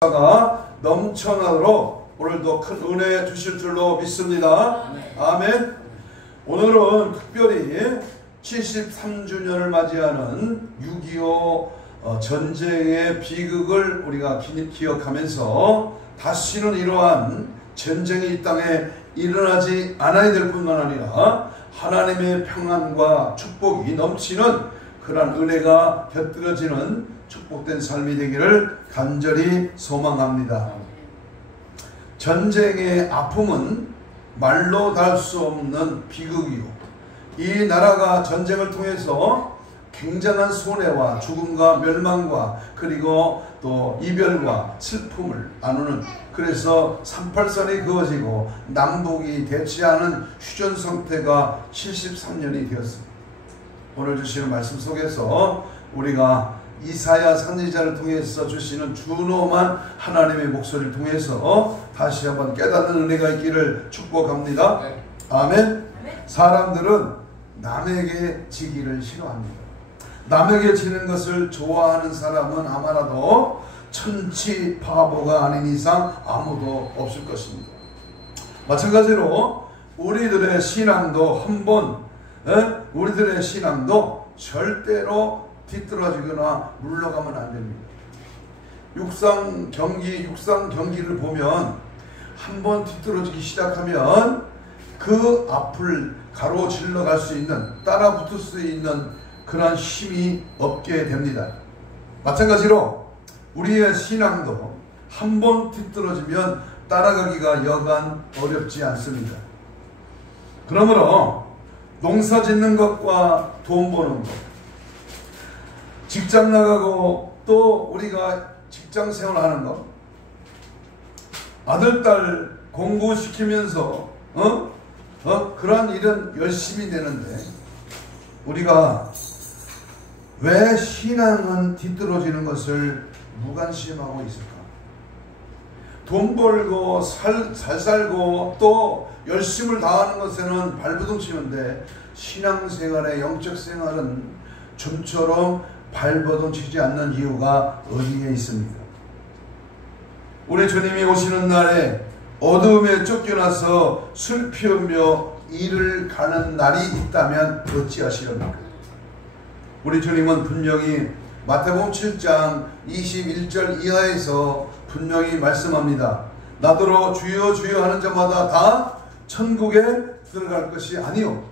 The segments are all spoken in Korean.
가 넘쳐나도록 오늘도 큰 은혜 주실 줄로 믿습니다. 아멘. 오늘은 특별히 73주년을 맞이하는 6.25 전쟁의 비극을 우리가 기억하면서 다시는 이러한 전쟁이 이 땅에 일어나지 않아야 될 뿐만 아니라 하나님의 평안과 축복이 넘치는 그러한 은혜가 곁들여지는 축복된 삶이 되기를 간절히 소망합니다. 전쟁의 아픔은 말로 달 수 없는 비극이요, 이 나라가 전쟁을 통해서 굉장한 손해와 죽음과 멸망과 그리고 또 이별과 슬픔을 나누는, 그래서 38선이 그어지고 남북이 대치하는 휴전 상태가 73년이 되었습니다. 오늘 주시는 말씀 속에서 우리가 이사야 선지자를 통해서 주시는 준엄한 하나님의 목소리를 통해서 다시 한번 깨닫는 은혜가 있기를 축복합니다. 네. 아멘. 사람들은 남에게 지기를 싫어합니다. 남에게 지는 것을 좋아하는 사람은 아마라도 천치 바보가 아닌 이상 아무도 없을 것입니다. 마찬가지로 우리들의 신앙도 우리들의 신앙도 절대로 뒤떨어지거나 물러가면 안 됩니다. 육상 경기를 보면 한번 뒤떨어지기 시작하면 그 앞을 가로질러 갈 수 있는, 따라 붙을 수 있는 그런 힘이 없게 됩니다. 마찬가지로 우리의 신앙도 한번 뒤떨어지면 따라가기가 여간 어렵지 않습니다. 그러므로 농사 짓는 것과 돈 버는 것, 직장 나가고 또 우리가 직장 생활하는 것, 아들 딸 공부시키면서 그런 일은 열심히 되는데 우리가 왜 신앙은 뒤떨어지는 것을 무관심하고 있을까? 돈 벌고 잘 살고 또 열심을 다하는 것에는 발버둥 치는데 신앙생활의 영적 생활은 좀처럼 발버둥 치지 않는 이유가 어디에 있습니까? 우리 주님이 오시는 날에 어두움에 쫓겨나서 슬피우며 일을 가는 날이 있다면 어찌하시렵니까? 우리 주님은 분명히 마태복음 7장 21절 이하에서 분명히 말씀합니다. 나더러 주여 주여 하는 자마다 다 천국에 들어갈 것이 아니요,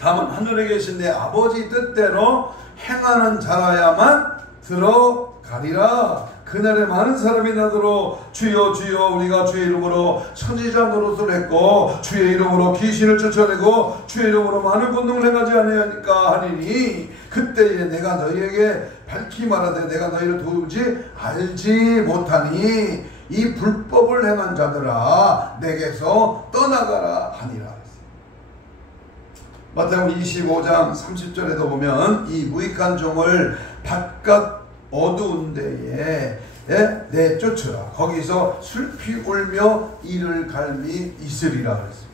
다만 하늘에 계신 내 아버지 뜻대로 행하는 자라야만 들어가리라. 그날에 많은 사람이 나더러 주여 주여 우리가 주의 이름으로 선지자 노릇을 했고 주의 이름으로 귀신을 쫓아내고 주의 이름으로 많은 권능을 행하지 아니하니까 하니니 그때에 내가 너희에게 밝히 말하되 내가 너희를 도우지 알지 못하니 이 불법을 행한 자들아 내게서 떠나가라 하니라. 마태복음 25장 30절에도 보면 이 무익한 종을 바깥 어두운 데에 내쫓으라. 거기서 슬피 울며 이를 갈미 있으리라 그랬습니다.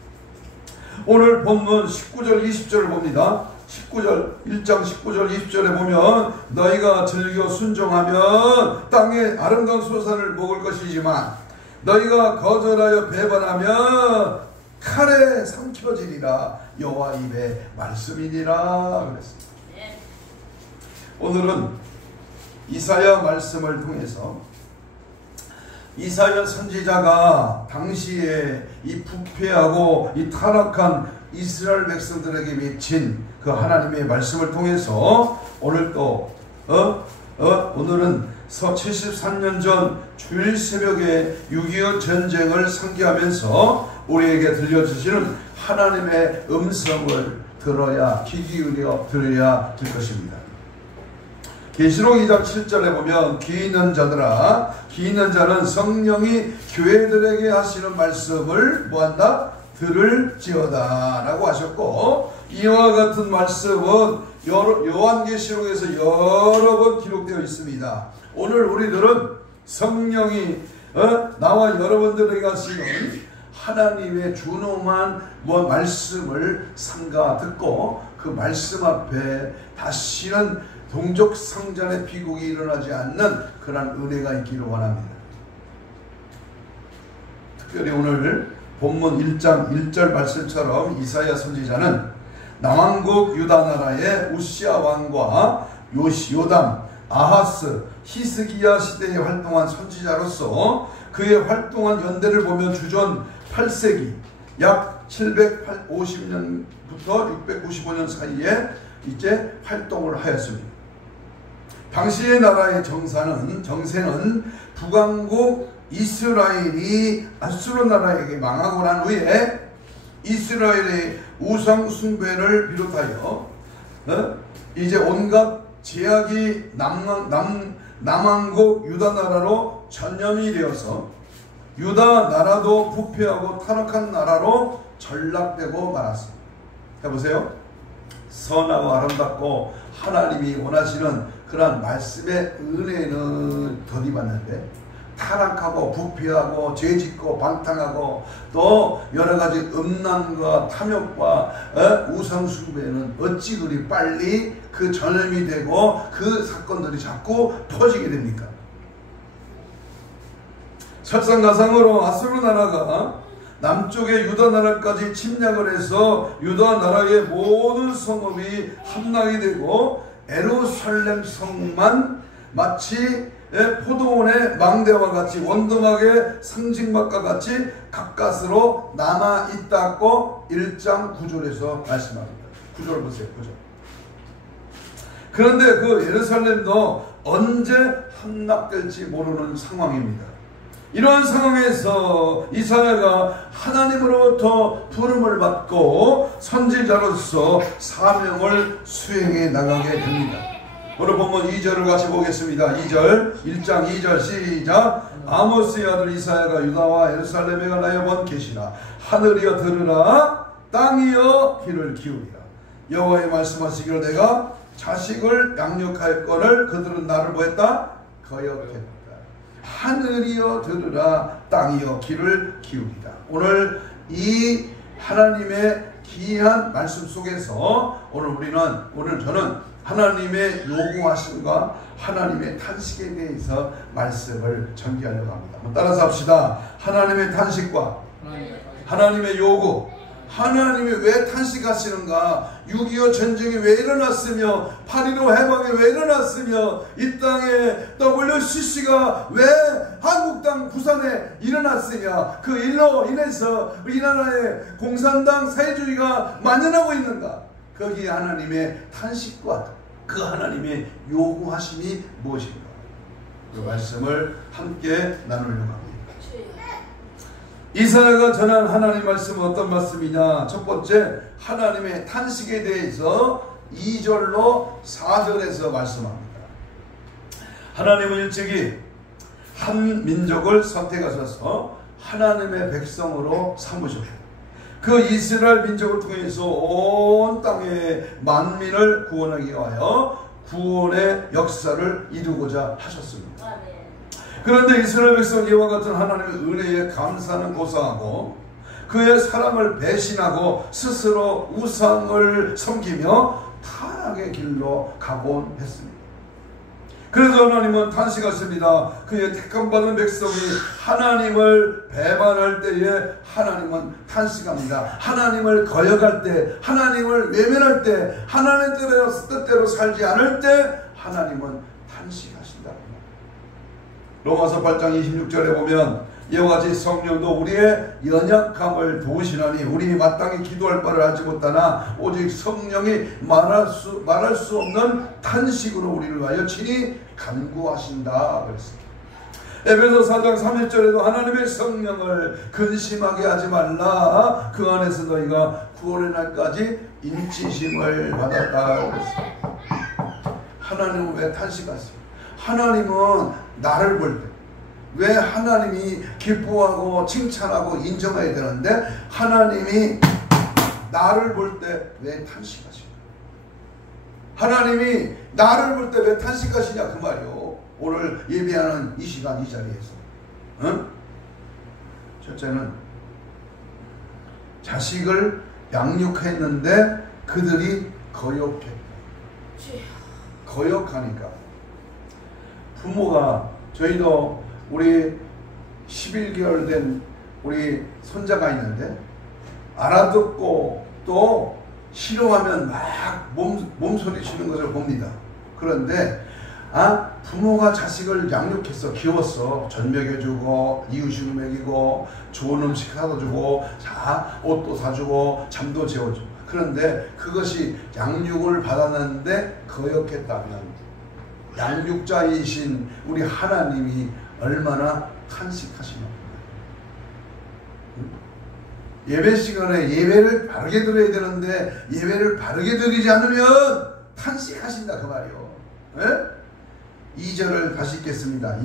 오늘 본문 19절 20절을 봅니다. 1장 19절 20절에 보면 너희가 즐겨 순종하면 땅의 아름다운 소산을 먹을 것이지만 너희가 거절하여 배반하면 칼에 삼켜지리라. 여호와 입의 말씀이니라 그랬습니다. 오늘은 이사야 말씀을 통해서 이사야 선지자가 당시에 이 부패하고 이 타락한 이스라엘 백성들에게 미친 그 하나님의 말씀을 통해서 오늘 또 오늘은 73년 전 주일 새벽에 6.25 전쟁을 상기하면서 우리에게 들려주시는 하나님의 음성을 들어야, 귀 기울여 들어야 될 것입니다. 계시록 2장 7절에 보면 귀 있는 자들아, 귀 있는 자는 성령이 교회들에게 하시는 말씀을 뭐한다? 들을지어다 라고 하셨고, 이와 같은 말씀은 요한계시록에서 여러 번 기록되어 있습니다. 오늘 우리들은 성령이 나와 여러분들에게 하시는 하나님의 준엄한 말씀을 삼가 듣고 그 말씀 앞에 다시는 동족상잔의 비극이 일어나지 않는 그런 은혜가 있기를 원합니다. 특별히 오늘 본문 1장 1절 말씀처럼 이사야 선지자는 남왕국 유다 나라의 우시아 왕과 요담, 아하스, 히스기야 시대에 활동한 선지자로서 그의 활동한 연대를 보면 주전 8세기 약 750년부터 695년 사이에 이제 활동을 하였습니다. 당시의 나라의 정세는 북왕국 이스라엘이 아수르 나라에게 망하고 난 후에 이스라엘의 우상 숭배를 비롯하여 이제 온갖 제약이 남왕국 유다 나라로 전염이 되어서 유다 나라도 부패하고 타락한 나라로 전락되고 말았습니다. 해보세요. 선하고 아름답고 하나님이 원하시는 그런 말씀의 은혜는 덧입었는데 타락하고 부패하고 죄짓고 방탕하고 또 여러가지 음란과 탐욕과 우상숭배는 어찌 그리 빨리 그 전염이 되고 그 사건들이 자꾸 퍼지게 됩니까? 설상가상으로 아수르 나라가 남쪽의 유다 나라까지 침략을 해서 유다 나라의 모든 성읍이 함락이 되고 예루살렘 성만 마치 포도원의 망대와 같이 원동막의 상징막과 같이 가까스로 남아있다고 1장 9절에서 말씀합니다. 9절 보세요. 9절. 그런데 그 예루살렘도 언제 함락될지 모르는 상황입니다. 이러한 상황에서 이사야가 하나님으로부터 부름을 받고 선지자로서 사명을 수행해 나가게 됩니다. 오늘 본문 2절을 같이 보겠습니다. 2절 1장 2절 시작. 아모스의 아들 이사야가 유다와 예루살렘에 관하여 본 계시라. 하늘이여 들으라, 땅이여 귀를 기울이라. 여호와의 말씀하시기를 내가 자식을 양육하였거늘 그들은 나를 뭐했다? 거역했다. 하늘이여 들으라, 땅이여 귀를 기울이라. 오늘 이 하나님의 귀한 말씀 속에서 오늘 저는 하나님의 요구하심과 하나님의 탄식에 대해서 말씀을 전개하려고 합니다. 한번 따라서 합시다. 하나님의 탄식과 하나님의 요구. 하나님이 왜 탄식하시는가? 6.25 전쟁이 왜 일어났으며 8.15 해방이 왜 일어났으며 이 땅에 WCC가 왜 한국 땅 부산에 일어났으며 그 일로 인해서 이 나라에 공산당 사회주의가 만연하고 있는가? 거기에 하나님의 탄식과 그 하나님의 요구하심이 무엇인가? 그 말씀을 함께 나누려고 합니다. 이사야가 전한 하나님 말씀은 어떤 말씀이냐? 첫 번째, 하나님의 탄식에 대해서 2절로 4절에서 말씀합니다. 하나님은 일찍이 한 민족을 선택하셔서 하나님의 백성으로 삼으셨고 그 이스라엘 민족을 통해서 온 땅의 만민을 구원하기 위하여 구원의 역사를 이루고자 하셨습니다. 그런데 이스라엘 백성 이와 같은 하나님의 은혜에 감사는 고사하고 그의 사랑을 배신하고 스스로 우상을 섬기며 타락의 길로 가곤 했습니다. 그래서 하나님은 탄식하십니다. 그의 택함받은 백성이 하나님을 배반할 때에 하나님은 탄식합니다. 하나님을 거역할 때, 하나님을 외면할 때, 하나님 뜻대로 살지 않을 때 하나님은 탄식하신다. 로마서 8장 26절에 보면 이와 같이 성령도 우리의 연약함을 도우시나니 우리 마땅히 기도할 바를 알지 못하나 오직 성령이 말할 수 없는 탄식으로 우리를 위하여 친히 간구하신다 그랬습니다. 에베소 4장 30절에도 하나님의 성령을 근심하게 하지 말라, 그 안에서 너희가 구원의 날까지 인치심을 받았다 그랬습니다. 하나님은 왜 탄식하십니까? 하나님은 나를 볼 때 왜 하나님이 기뻐하고 칭찬하고 인정해야 되는데 하나님이 나를 볼 때 왜 탄식하시냐? 하나님이 나를 볼 때 왜 탄식하시냐 그 말이요. 오늘 예배하는 이 시간 이 자리에서 응? 첫째는 자식을 양육했는데 그들이 거역했다. 거역하니까 부모가 저희도 우리 11개월 된 우리 손자가 있는데 알아듣고 또 싫어하면 막 몸소리 치는 것을 봅니다. 그런데 부모가 자식을 양육해서 키웠어. 젖 먹여주고 이유식을 먹이고 좋은 음식 사다 주고 옷도 사주고 잠도 재워주고. 그런데 그것이 양육을 받았는데 거역했다면 양육자이신 우리 하나님이 얼마나 탄식하시나. 예배 시간에 예배를 바르게 드려야 되는데 예배를 바르게 드리지 않으면 탄식하신다 그 말이요. 예? 2절을 다시 읽겠습니다.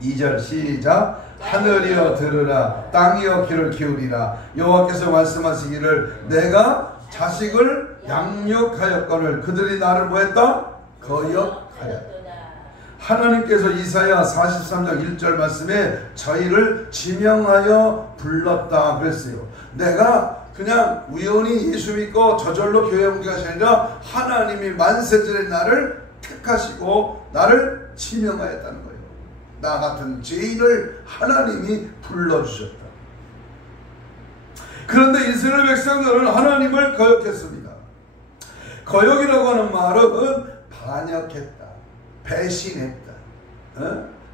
2절 시작. 하늘이여 들으라, 땅이여 귀를 기울이라. 여호와께서 말씀하시기를 내가 자식을 양육하였거늘 그들이 나를 뭐했다? 거역하였다. 하나님께서 이사야 43장 1절 말씀에 저희를 지명하여 불렀다 그랬어요. 내가 그냥 우연히 예수 믿고 저절로 교회 온 것이 아니라 하나님이 만세전에 나를 택하시고 나를 지명하였다는 거예요. 나 같은 죄인을 하나님이 불러주셨다. 그런데 이스라엘 백성들은 하나님을 거역했습니다. 거역이라고 하는 말은 반역했다, 배신했다,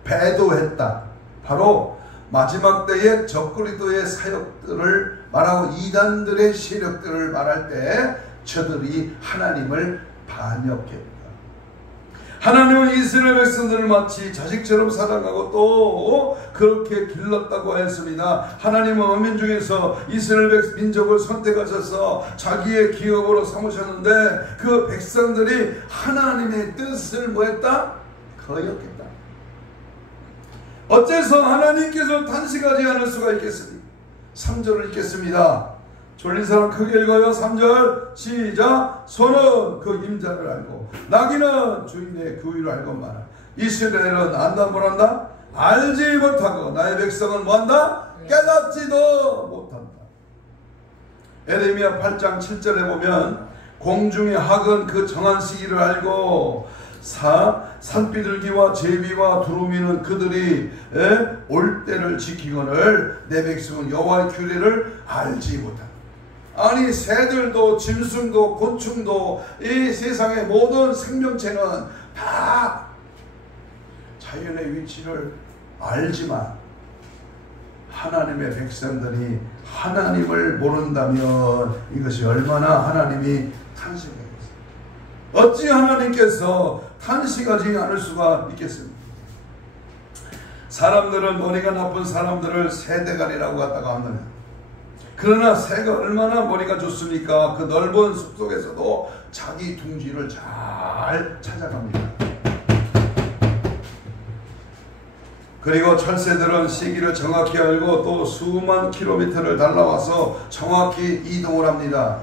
배도했다. 바로 마지막 때의 적그리스도의 사역들을 말하고 이단들의 세력들을 말할 때 저들이 하나님을 반역했다. 하나님은 이스라엘 백성들을 마치 자식처럼 사랑하고 또 그렇게 길렀다고 하였습니다. 하나님은 만민 중에서 이스라엘 민족을 선택하셔서 자기의 기업으로 삼으셨는데 그 백성들이 하나님의 뜻을 뭐했다? 거역했다. 어째서 하나님께서 탄식하지 않을 수가 있겠습니까? 3절을 읽겠습니다. 졸린 사람 크게 읽어요. 3절 시작. 소는 그 임자를 알고 나귀는 주인의 교의를 알건만은 이스라엘은 안다 뭐란다? 알지 못하고 나의 백성은 뭐한다? 깨닫지도 못한다. 에레미야 8장 7절에 보면 공중의 학은 그 정한 시기를 알고 산비둘기와 제비와 두루미는 그들이 올 때를 지키거늘 내 백성은 여호와의 규례를 알지 못한다. 아니 새들도 짐승도 곤충도 이 세상의 모든 생명체는 다 자연의 위치를 알지만 하나님의 백성들이 하나님을 모른다면 이것이 얼마나 하나님이 탄식하겠습니까? 어찌 하나님께서 탄식하지 않을 수가 있겠습니까? 사람들은 머리가 나쁜 사람들을 새대가리라고 갖다가 하느냐. 그러나 새가 얼마나 머리가 좋습니까? 그 넓은 숲속에서도 자기 둥지를 잘 찾아갑니다. 그리고 철새들은 시기를 정확히 알고 또 수만 킬로미터를 달라와서 정확히 이동을 합니다.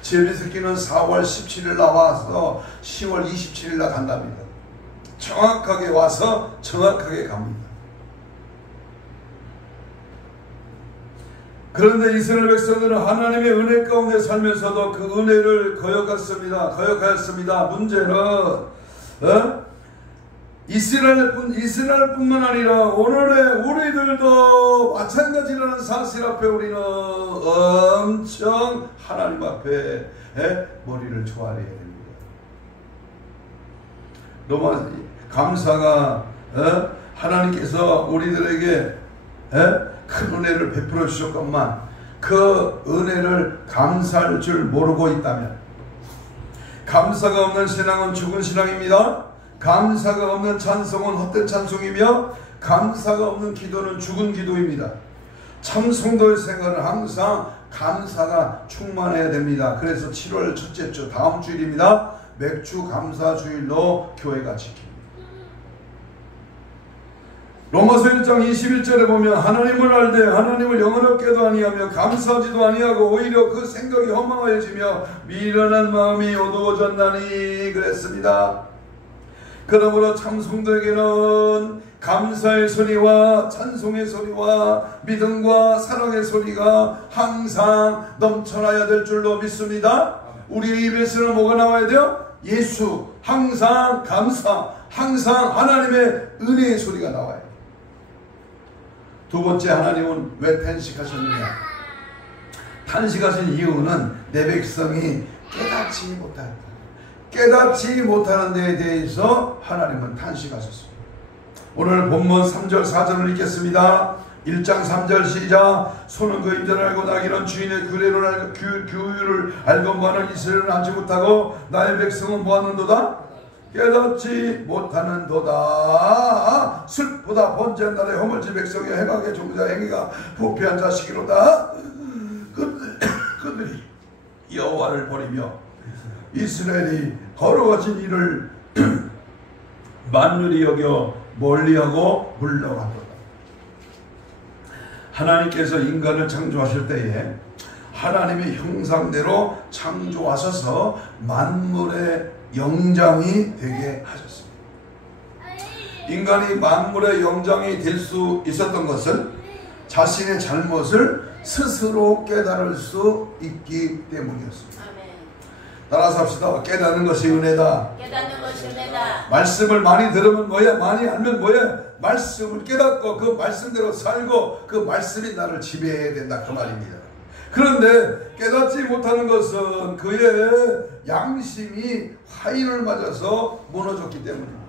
제비새끼는 4월 17일 나와서 10월 27일 날 간답니다. 정확하게 와서 정확하게 갑니다. 그런데 이스라엘 백성들은 하나님의 은혜 가운데 살면서도 그 은혜를 거역하였습니다. 문제는 이스라엘뿐만 아니라 오늘의 우리들도 마찬가지라는 사실 앞에 우리는 엄청 하나님 앞에 머리를 조아려야 됩니다. 너무 감사가 하나님께서 우리들에게 큰 은혜를 베풀어 주셨건만 그 은혜를 감사할 줄 모르고 있다면 감사가 없는 신앙은 죽은 신앙입니다. 감사가 없는 찬송은 헛된 찬송이며 감사가 없는 기도는 죽은 기도입니다. 참 성도의 생활은 항상 감사가 충만해야 됩니다. 그래서 7월 첫째 주 다음 주일입니다. 맥주 감사 주일로 교회가 지킵니다. 로마서 1장 21절에 보면 하나님을 알되 하나님을 영원롭게도 아니하며 감사하지도 아니하고 오히려 그 생각이 허망하여지며 미련한 마음이 어두워졌나니 그랬습니다. 그러므로 참 성도에게는 감사의 소리와 찬송의 소리와 믿음과 사랑의 소리가 항상 넘쳐나야 될 줄로 믿습니다. 우리 입에서는 뭐가 나와야 돼요? 예수, 항상 감사, 항상 하나님의 은혜의 소리가 나와요. 두 번째, 하나님은 왜 탄식하셨느냐? 탄식하신 이유는 내 백성이 깨닫지 못하는 데에 대해서 하나님은 탄식하셨습니다. 오늘 본문 3절 4절을 읽겠습니다. 1장 3절 시작. 소는 그 임전을 알고 나귀는 주인의 규율을 알건만은 이스라엘은 알지 못하고 나의 백성은 뭐하는도다? 깨닫지 못하는도다. 슬프다. 번제 날에 허물진 백성의 행악의 종자 행위가 부패한 자식이로다. 그들이 여호와를 버리며 이스라엘이 거룩하신 이를 만유리 여겨 멀리하고 물러간도다. 하나님께서 인간을 창조하실 때에 하나님의 형상대로 창조하셔서 만물의 영장이 되게 하셨습니다. 인간이 만물의 영장이 될 수 있었던 것은 자신의 잘못을 스스로 깨달을 수 있기 때문이었습니다. 따라서 합시다. 깨닫는 것이 은혜다. 깨닫는 것이 은혜다. 말씀을 많이 들으면 뭐야? 많이 알면 뭐야? 말씀을 깨닫고 그 말씀대로 살고 그 말씀이 나를 지배해야 된다, 그 말입니다. 그런데 깨닫지 못하는 것은 그의 양심이 화인을 맞아서 무너졌기 때문입니다.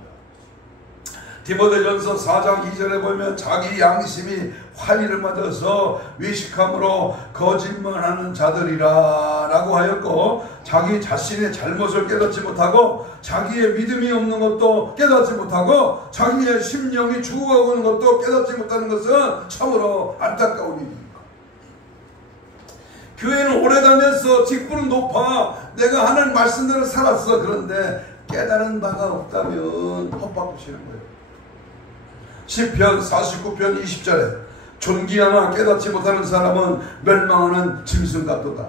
디모데전서 4장 2절에 보면 자기 양심이 화인을 맞아서 외식함으로 거짓말하는 자들이라 라고 하였고, 자기 자신의 잘못을 깨닫지 못하고 자기의 믿음이 없는 것도 깨닫지 못하고 자기의 심령이 죽어가고 있는 것도 깨닫지 못하는 것은 참으로 안타까운 일입니다. 교회는 오래 다녔어. 직분은 높아. 내가 하는 말씀대로 살았어. 그런데 깨달은 바가 없다면 헛바꾸시는 거예요. 시편 49편 20절에 존귀하나 깨닫지 못하는 사람은 멸망하는 짐승 같도다.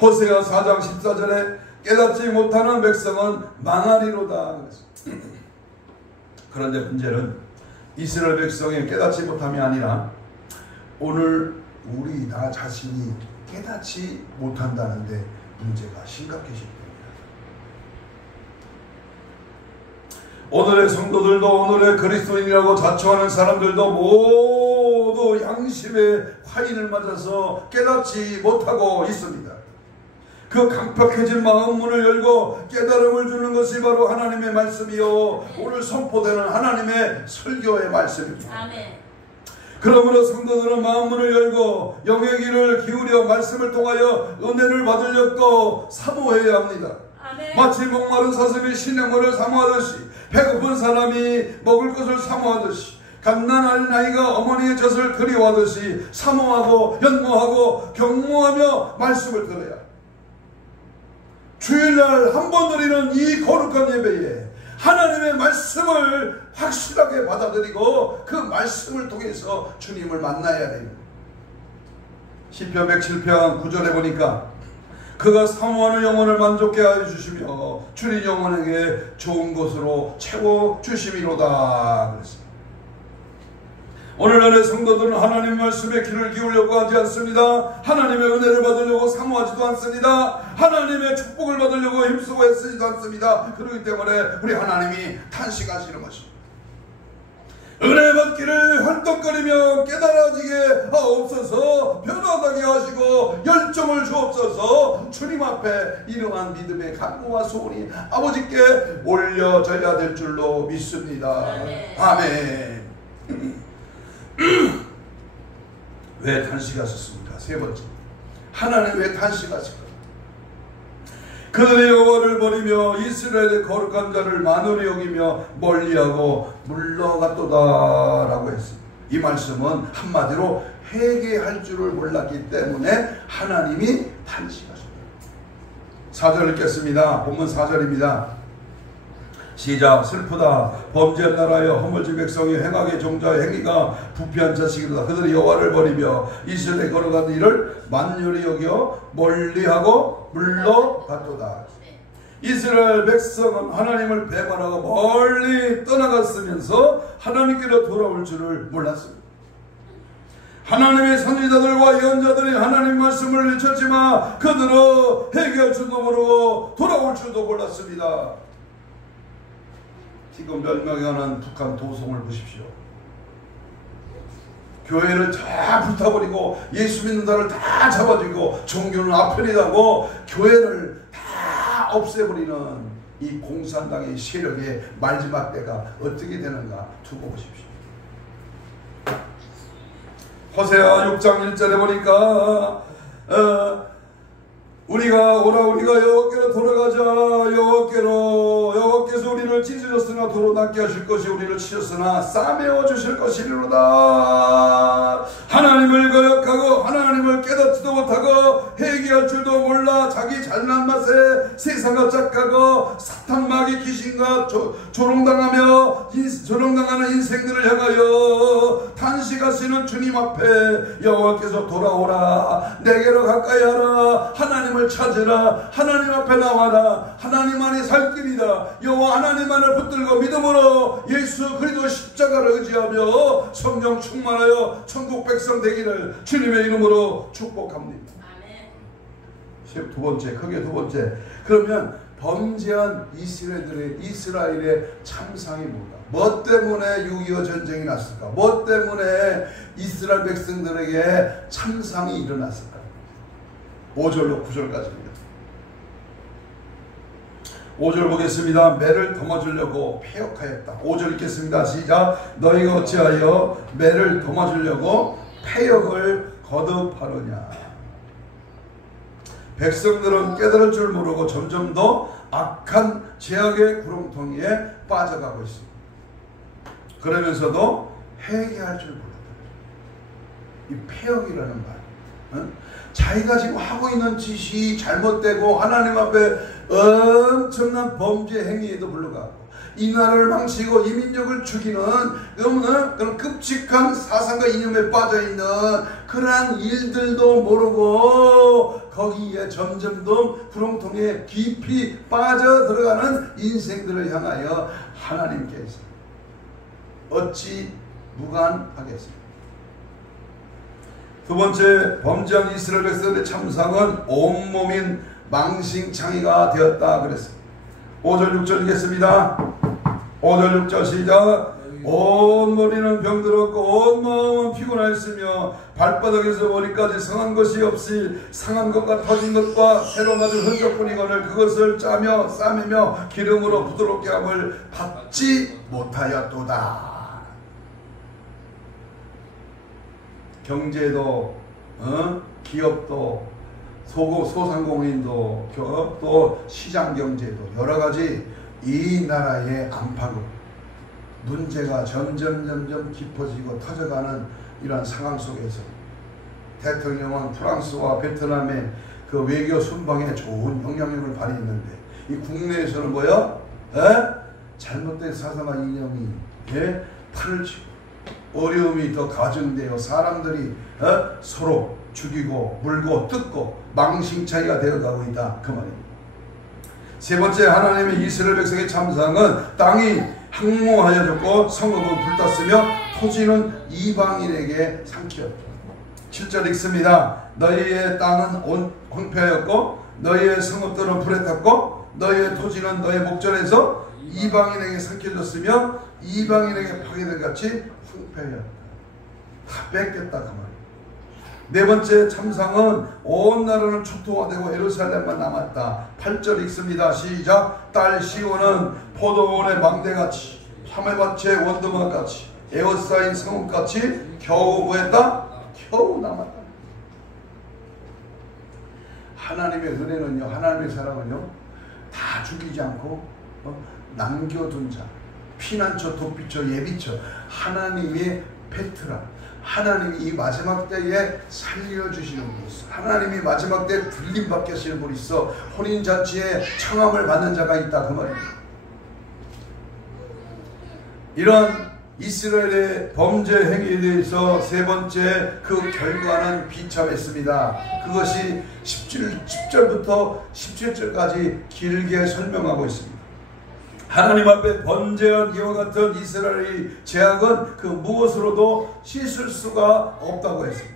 호세아 4장 14절에 깨닫지 못하는 백성은 망하리로다. 그런데 문제는 이스라엘 백성의 깨닫지 못함이 아니라 오늘 우리 나 자신이 깨닫지 못한다는데 문제가 심각해집니다. 오늘의 성도들도, 오늘의 그리스도인이라고 자처하는 사람들도 모두 양심의 화인을 맞아서 깨닫지 못하고 있습니다. 그 강팍해진 마음 문을 열고 깨달음을 주는 것이 바로 하나님의 말씀이요, 오늘 선포되는 하나님의 설교의 말씀입니다. 아멘. 그러므로 성도들은 마음 문을 열고 영의 귀를 기울여 말씀을 통하여 은혜를 받으려고 사모해야 합니다. 아멘. 마치 목마른 사슴이 시냇물을 사모하듯이, 배고픈 사람이 먹을 것을 사모하듯이, 갓난아인 아이가 어머니의 젖을 그리워하듯이 사모하고 연모하고 경모하며 말씀을 들어야, 주일날 한 번 드리는 이 거룩한 예배에 하나님의 말씀을 확실하게 받아들이고 그 말씀을 통해서 주님을 만나야 됩니다. 시편 107편 9절에 보니까 그가 사모하는 영혼을 만족케 하여 주시며 주님 영혼에게 좋은 것으로 채워 주심이로다 그랬습니다. 오늘날의 성도들은 하나님 말씀에 귀를 기울려고 하지 않습니다. 하나님의 은혜를 받으려고 사모하지도 않습니다. 하나님의 축복을 받으려고 힘쓰고 애쓰지도 않습니다. 그렇기 때문에 우리 하나님이 탄식하시는 것입니다. 은혜 받기를 헐떡거리며 깨달아지게 하옵소서, 변화하게 하시고 열정을 주옵소서. 주님 앞에 이러한 믿음의 간구와 소원이 아버지께 올려져야 될 줄로 믿습니다. 아멘. 왜 탄식하셨습니까? 세 번째, 하나님 왜 탄식하실까? 그들의 여호와를 버리며 이스라엘의 거룩한 자를 만으로 여기며 멀리하고 물러갔도다 라고 했습니다. 이 말씀은 한마디로 회개할 줄을 몰랐기 때문에 하나님이 탄식하십니다. 4절 읽겠습니다. 본문 4절입니다. 시작. 슬프다. 범죄한 나라여 허물진 백성이 행악의 종자의 행위가 부패한 자식이로다. 그들이 여호와를 버리며 이스라엘의 걸어간 일을 만유리 여겨 멀리하고 물러갔도다. 이스라엘 백성은 하나님을 배반하고 멀리 떠나갔으면서 하나님께로 돌아올 줄을 몰랐습니다. 하나님의 선지자들과 예언자들이 하나님 말씀을 외쳤지만 그들은 회개할 줄도 모르고 돌아올 줄도 몰랐습니다. 지금 멸망해가는 북한 도성을 보십시오. 교회를 다 불타버리고 예수 믿는 자를 다 잡아주고 종교는 아편이라고 교회를 다 없애버리는 이 공산당의 세력의 마지막 때가 어떻게 되는가 두고 보십시오. 호세아 6장 1절에 보니까 우리가 여호와께로 돌아가자. 여호와께서 우리를 찢으셨으나 도로 낫게 하실 것이 우리를 치셨으나 싸매어 주실 것이리로다. 하나님을 거역하고 하나님을 깨닫지도 못하고 회개할 줄도 몰라 자기 잘난 맛에 세상과 짝하고 사탄 마귀 귀신과 조롱당하는 인생들을 향하여 탄식하시는 주님 앞에 여호와께서 돌아오라. 내게로 가까이 하라. 하나님을 찾으라. 하나님 앞에 나와라. 하나님만이 살 길이다. 여호와 하나님만을 붙들고 믿음으로 예수 그리스도 십자가를 의지하며 성령 충만하여 천국 백성 되기를 주님의 이름으로 축복합니다. 두 번째, 크게 두 번째. 그러면 범죄한 이스라엘의 참상이 뭔가? 뭐 때문에 6.25 전쟁이 났을까? 뭐 때문에 이스라엘 백성들에게 참상이 일어났을까? 5절로 9절까지입니다. 5절 보겠습니다. 매를 도마주려고 패역하였다. 5절 읽겠습니다. 시작. 너희가 어찌하여 매를 도마주려고 패역을 거듭하느냐. 백성들은 깨달을 줄 모르고 점점 더 악한 죄악의 구렁텅이에 빠져가고 있습니다. 그러면서도 회개할 줄 몰랐다. 이 패역이라는 말, 자기가 지금 하고 있는 짓이 잘못되고 하나님 앞에 엄청난 범죄 행위에도 불구하고 이 나라를 망치고 이 민족을 죽이는 그런 끔찍한 사상과 이념에 빠져있는 그러한 일들도 모르고 거기에 점점 더 구렁텅이에 깊이 빠져들어가는 인생들을 향하여 하나님께서 어찌 무관하겠습니까? 두 번째, 범죄한 이스라엘 백성들의 참상은 온몸인 망신창이가 되었다 그랬습니다. 5절 6절 읽겠습니다. 5절 6절 시작. 온 머리는 병들었고 온 마음은 피곤하였으며 발바닥에서 머리까지 상한 것이 없이 상한 것과 터진 것과 새로 맞은 흔적뿐이거늘 그것을 짜며 싸매며 기름으로 부드럽게 함을 받지 못하였도다. 경제도 기업도 소상공인도 또 시장경제도 여러가지 이 나라의 안팎으로 문제가 점점 깊어지고 터져가는 이런 상황 속에서 대통령은 프랑스와 베트남의 그 외교 순방에 좋은 영향력을 발휘했는데 이 국내에서는 뭐야? 잘못된 사상과 이념이 팔을 치고 어려움이 더 가중되어 사람들이 서로 죽이고 물고 뜯고 망신차이가 되어가고 있다 그 말입니다. 세 번째, 하나님의 이스라엘 백성의 참상은 땅이 항모하여졌고 성읍은 불탔으며 토지는 이방인에게 삼키었다. 7절 읽습니다. 너희의 땅은 황폐하였고 너희의 성읍들은 불에 탔고 너희의 토지는 너희 목전에서 이방인에게 삼켜졌으며 이방인에게 파괴된 같이 황폐하였다. 다 뺏겼다 그 말이에요. 네 번째 참상은 온 나라는 초토화되고 예루살렘만 남았다. 8절 읽습니다. 시작. 딸 시온은 포도원의 망대같이 참외밭의 원두막같이 에워싸인 성읍같이 겨우 뭐했다? 겨우 남았다. 하나님의 은혜는요, 하나님의 사랑은요, 다 죽이지 않고 남겨둔 자, 피난처, 도피처, 예비처, 하나님의 페트라, 하나님이 이 마지막 때에 살려주시는 분이 있어. 하나님이 마지막 때에 불림받게 하시는 분이 있어. 혼인잔치에 청함을 받는 자가 있다 그 말입니다. 이런 이스라엘의 범죄 행위에 대해서 세 번째 그 결과는 비참했습니다. 그것이 10절부터 17절까지 길게 설명하고 있습니다. 하나님 앞에 범죄한 이와 같은 이스라엘의 죄악은 그 무엇으로도 씻을 수가 없다고 했습니다.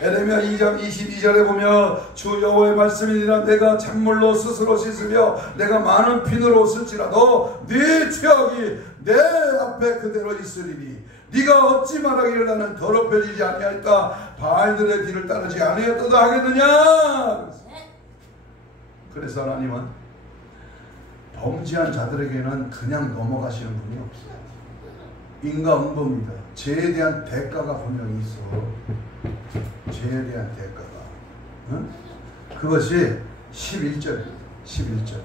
에레미야 2장 22절에 보면 주 여호와의 말씀이니라 내가 찬물로 스스로 씻으며 내가 많은 비누로 쓸지라도 네 죄악이 내 앞에 그대로 있으리니 네가 어찌 말하기를 나는 더럽혀지지 아니할까 바알들의 뒤를 따르지 아니하였도다 하겠느냐. 그래서 하나님은 범죄한 자들에게는 그냥 넘어가시는 분이 없어요. 인과응보입니다. 죄에 대한 대가가 분명히 있어. 죄에 대한 대가가. 응? 그것이 11절입니다. 11절.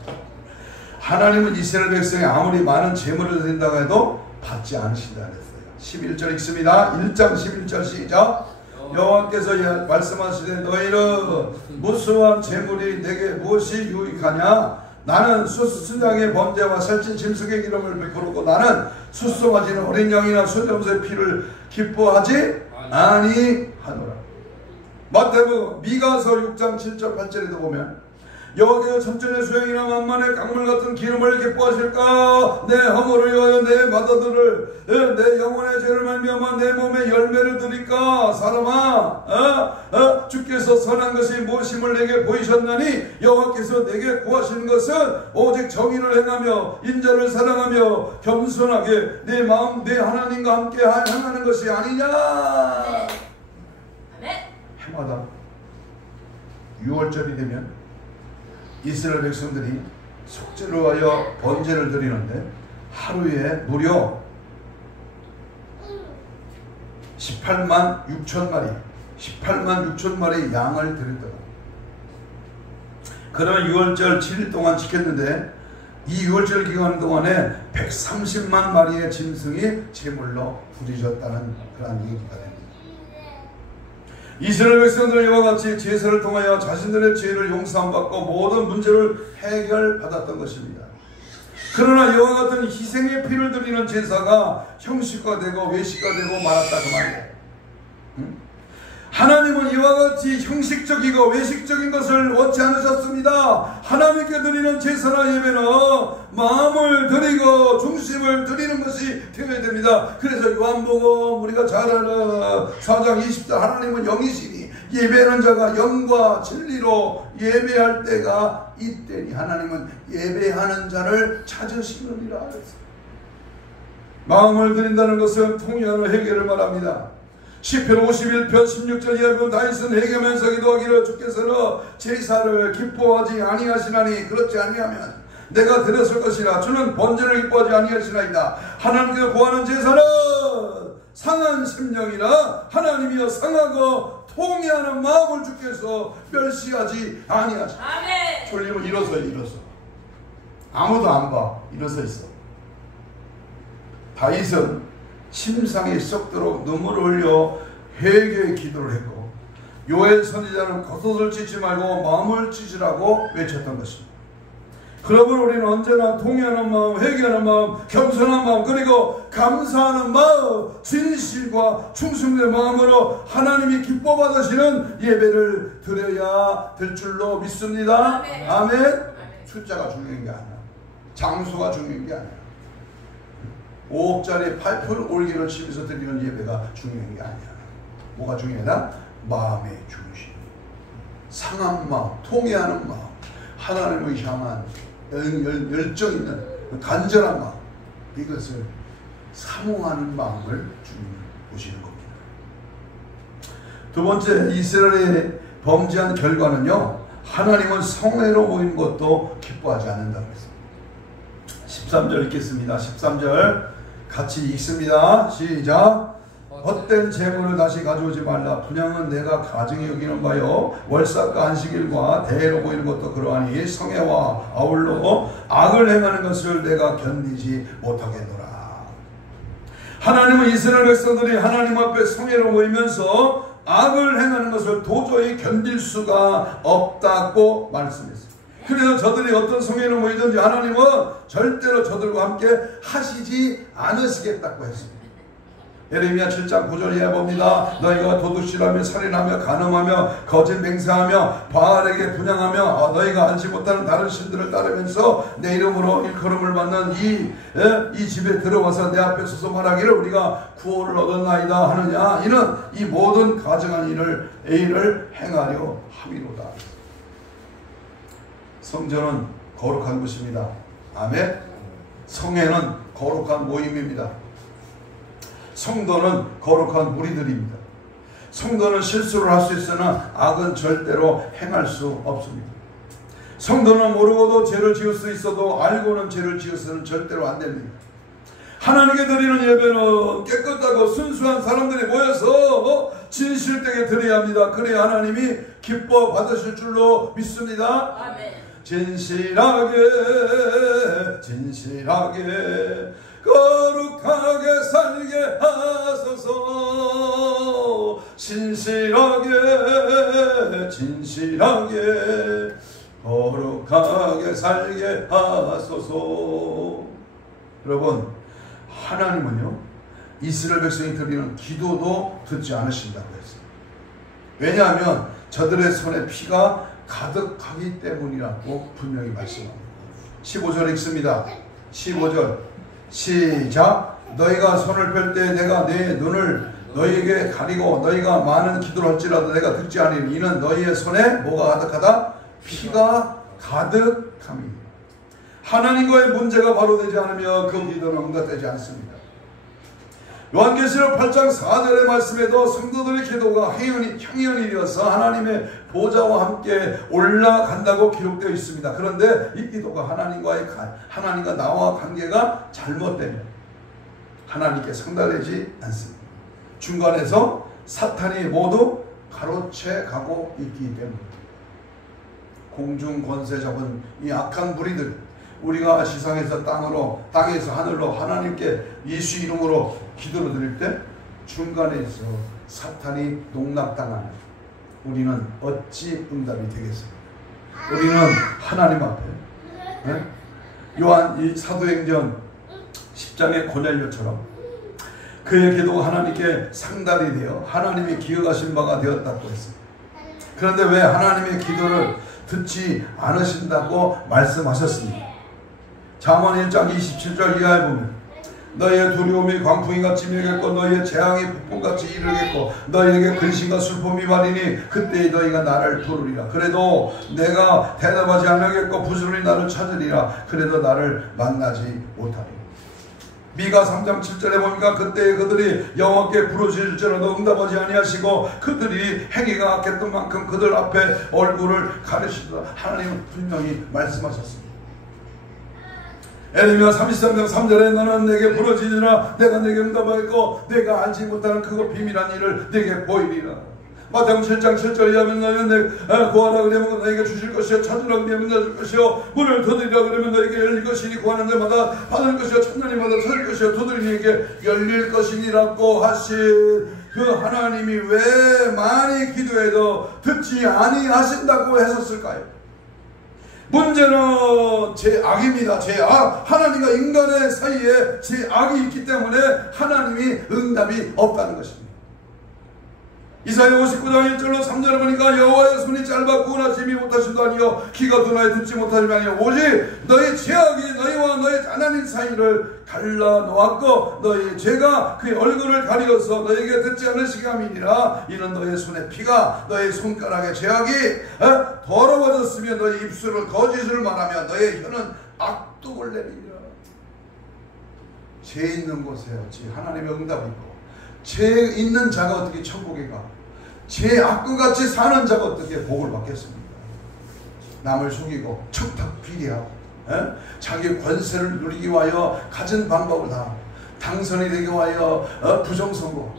하나님은 이스라엘 백성이 아무리 많은 재물을 드린다고 해도 받지 않으신다 그랬어요. 11절 읽습니다. 1장 11절 시작. 여호와께서 말씀하시되 너희는 무수한 재물이 내게 무엇이 유익하냐. 나는 순양의 범죄와 살찐 짐승의 기름을 베풀었고 나는 수송아지는 어린 양이나 순염소의 피를 기뻐하지 아니하노라. 마태복음 미가서 6장 7절 8절에도 보면 여호와께서 천천의 수양이나 만만의 강물 같은 기름을 기뻐하실까. 내 허물을 위하여 내 마다들을 내 영혼의 죄를 말미암아 내 몸에 열매를 드릴까. 사람아 주께서 선한 것이 무엇임을 내게 보이셨나니 여호와께서 내게 구하시는 것은 오직 정의를 행하며 인자를 사랑하며 겸손하게 내 마음 내 하나님과 함께 행하는 것이 아니냐. 해마다 6월절이 되면 이스라엘 백성들이 속죄를 하여 번제를 드리는데 하루에 무려 18만 6천 마리 18만 6천 마리 양을 드렸더라. 그러면 6월절 7일 동안 지켰는데 이 6월절 기간 동안에 130만 마리의 짐승이 제물로 부딪혔다는 그런 얘기가 됩니다. 이스라엘 백성들은 이와 같이 제사를 통하여 자신들의 죄를 용서받고 모든 문제를 해결받았던 것입니다. 그러나 이와 같은 희생의 피를 드리는 제사가 형식화되고 외식화되고 말았다 그 말이에요. 하나님은 이와 같이 형식적이고 외식적인 것을 원치 않으셨습니다. 하나님께 드리는 제사나 예배는 마음을 드리고 중심을 드리는 것이 되어야 됩니다. 그래서 요한복음 우리가 잘 아는 4장 20절 하나님은 영이시니 예배하는 자가 영과 진리로 예배할 때가 이때니 하나님은 예배하는 자를 찾으시느니라. 마음을 드린다는 것은 통일하는 회개를 말합니다. 시편 51편 16절 이하로 다윗은 회개하면서 기도하기를 주께서는 제사를 기뻐하지 아니하시나니 그렇지 아니하면 내가 드렸을 것이라. 주는 번제를 기뻐하지 아니하시나이다. 하나님께서 구하는 제사는 상한 심령이라 하나님이여 상하고 통회하는 마음을 주께서 멸시하지 아니하시나. 졸리면 일어서 아무도 안 봐. 일어서 있어. 다윗은 침상에 썩도록 눈물을 흘려 회개의 기도를 했고 요엘 선지자는 겉옷을 찢지 말고 마음을 찢으라고 외쳤던 것입니다. 그러면 우리는 언제나 통회하는 마음, 회개하는 마음, 겸손한 마음, 그리고 감사하는 마음, 진실과 충성된 마음으로 하나님이 기뻐 받으시는 예배를 드려야 될 줄로 믿습니다. 아멘. 숫자가 중요한 게 아니야. 장소가 중요한 게 아니야. 5억짜리 파이프를 올기를 치면서 드리는 예배가 중요한 게 아니야. 뭐가 중요하다? 마음의 중심, 상한 마음, 통회하는 마음, 하나님을 향한 열정 있는 간절한 마음, 이것을 사모하는 마음을 주님 보시는 겁니다. 두 번째, 이스라엘의 범죄한 결과는요, 하나님은 성회로 모인 것도 기뻐하지 않는다고 했습니다. 13절 읽겠습니다. 13절 같이 읽습니다. 시작. 헛된 재물을 다시 가져오지 말라. 분향은 내가 가증히 여기는 바요 월삭과 안식일과 대회로 보이는 것도 그러하니 성회와 아울러 악을 행하는 것을 내가 견디지 못하겠노라. 하나님은 이스라엘 백성들이 하나님 앞에 성회로 모이면서 악을 행하는 것을 도저히 견딜 수가 없다고 말씀했습니다. 그래서 저들이 어떤 성회로 모이든지 하나님은 절대로 저들과 함께 하시지 않으시겠다고 했습니다. 예레미야 7장 9절 이하 봅니다. 너희가 도둑질하며 살인하며 간음하며 거짓 맹세하며 바알에게 분향하며 너희가 알지 못하는 다른 신들을 따르면서 내 이름으로 일컬음을 받는 이 집에 들어와서 내 앞에 서서 말하기를 우리가 구원을 얻었나이다 하느냐. 이는 이 모든 가증한 일을 행하려 함이로다. 성전은 거룩한 곳입니다. 아멘. 성회는 거룩한 모임입니다. 성도는 거룩한 무리들입니다. 성도는 실수를 할 수 있으나 악은 절대로 행할 수 없습니다. 성도는 모르고도 죄를 지을 수 있어도 알고는 죄를 지어서는 절대로 안 됩니다. 하나님께 드리는 예배는 깨끗하고 순수한 사람들이 모여서 진실되게 드려야 합니다. 그래야 하나님이 기뻐 받으실 줄로 믿습니다. 아멘. 진실하게 거룩하게 살게 하소서. 진실하게 거룩하게 살게 하소서. 여러분, 하나님은요 이스라엘 백성이 드리는 기도도 듣지 않으신다고 했어요. 왜냐하면 저들의 손에 피가 가득하기 때문이라고 분명히 말씀합니다. 15절 읽습니다. 15절 시작. 너희가 손을 펼 때 내가 내 눈을 너희에게 가리고 너희가 많은 기도를 할지라도 내가 듣지 아니하니 이는 너희의 손에 뭐가 가득하다? 피가 가득함이니라. 하나님과의 문제가 바로 되지 않으면 그 기도는 응답되지 않습니다. 요한계시록 8장 4절의 말씀에도 성도들의 기도가 향연이어서 하나님의 보좌와 함께 올라간다고 기록되어 있습니다. 그런데 이 기도가 하나님과 나와 관계가 잘못되면 하나님께 상달되지 않습니다. 중간에서 사탄이 모두 가로채 가고 있기 때문입니다. 공중 권세 잡은 이 악한 무리들, 우리가 지상에서 땅에서 하늘로 하나님께 예수 이름으로 기도를 드릴 때 중간에서 사탄이 농락당하면 우리는 어찌 응답이 되겠습니까? 우리는 하나님 앞에 요한 이 사도행전 10장의 고넬료처럼 그의 기도가 하나님께 상달이 되어 하나님이 기억하신 바가 되었다고 했습니다. 그런데 왜 하나님의 기도를 듣지 않으신다고 말씀하셨습니까? 잠언 1장 27절 이하에 보면 너희의 두려움이 광풍이 같이 밀겠고 너희의 재앙이 폭풍같이 이르겠고 너희에게 근심과 슬픔이 말이니 그때 너희가 나를 부르리라. 그래도 내가 대답하지 않으겠고 부지런히 나를 찾으리라. 그래도 나를 만나지 못하리라. 미가 3장 7절에 보니까 그때 그들이 여호와께 부르실지라도 응답하지 아니하시고 그들이 행위가 악했던 만큼 그들 앞에 얼굴을 가리시더라. 하나님은 분명히 말씀하셨습니다. 에레미야 33장 3절에 너는 내게 부르짖으라. 내가 내게 응답하겠고 내가 알지 못하는 크고 비밀한 일을 내게 보이리라. 마태복음 7장 7절에 하면 너희는 구하라 그러면 너희에게 주실 것이요 찾으라 그러면 내줄 것이요 문을 두드리라 그러면 너희에게 열릴 것이니 구하는 자마다 받을 것이요 찾는 이마다 찾을 것이요 두드리는 이에게 열릴 것이니라고 하신 그 하나님이 왜 많이 기도해도 듣지 아니하신다고 했었을까요? 문제는 제 악입니다. 제 악. 하나님과 인간의 사이에 제 악이 있기 때문에 하나님이 응답이 없다는 것입니다. 이사야 59장 1절로 3절을 보니까 여호와의 손이 짧아 구원하심이 못하심도 아니요 귀가 둔하여 듣지 못하심이 아니요 오직 너희 죄악이 너희와 너희 하나님 사이를 갈라놓았고 너희 죄가 그의 얼굴을 가리어서 너희에게 듣지 않으시게 함이니라. 이는 너희 손에 피가 너희 손가락의 죄악이 더러워졌으며 너희 입술은 거짓을 말하며 너희 혀는 악독을 내리리라. 죄 있는 곳에 어찌 하나님의 응답이 있고 죄 있는 자가 어떻게 천국에 가? 죄 악구같이 사는 자가 어떻게 복을 받겠습니까? 남을 속이고 척탁 비리하고 자기 권세를 누리기 위하여 가진 방법을 다 당선이 되기 위하여 부정선거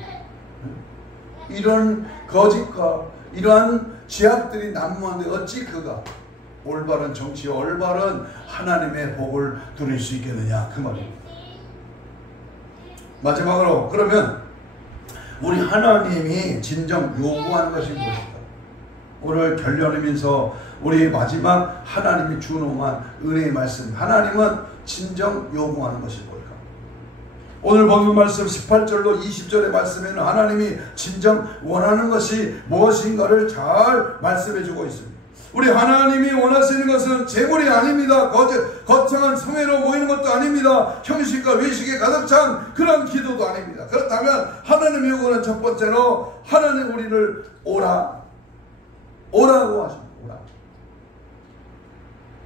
이런 거짓과 이러한 죄악들이 난무하는데 어찌 그가 올바른 정치 올바른 하나님의 복을 누릴 수 있겠느냐 그 말입니다. 마지막으로 그러면 우리 하나님이 진정 요구하는 것이 무엇일까? 오늘 결론이면서 우리 마지막 하나님이 준엄한 은혜의 말씀 하나님은 진정 요구하는 것이 뭘까? 오늘 본문 말씀 18절로 20절의 말씀에는 하나님이 진정 원하는 것이 무엇인가를 잘 말씀해 주고 있습니다. 우리 하나님이 원하시는 것은 재물이 아닙니다. 거창한 성회로 모이는 것도 아닙니다. 형식과 외식에 가득 찬 그런 기도도 아닙니다. 그렇다면 하나님의 요구는 첫 번째로 하나님 우리를 오라고 하십니다. 오라.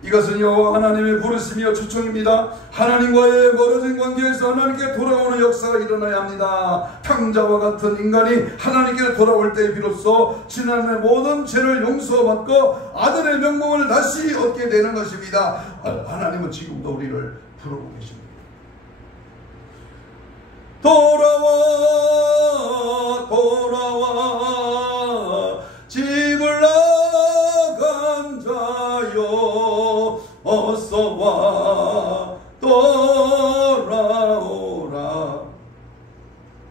이것은 여호와 하나님의 부르심이여 초청입니다. 하나님과의 멀어진 관계에서 하나님께 돌아오는 역사가 일어나야 합니다. 탕자와 같은 인간이 하나님께 돌아올 때 비로소 지난해 모든 죄를 용서받고 아들의 명목을 다시 얻게 되는 것입니다. 하나님은 지금도 우리를 부르고 계십니다. 돌아와 돌아와 집을 나간 자여 어서와 돌아오라.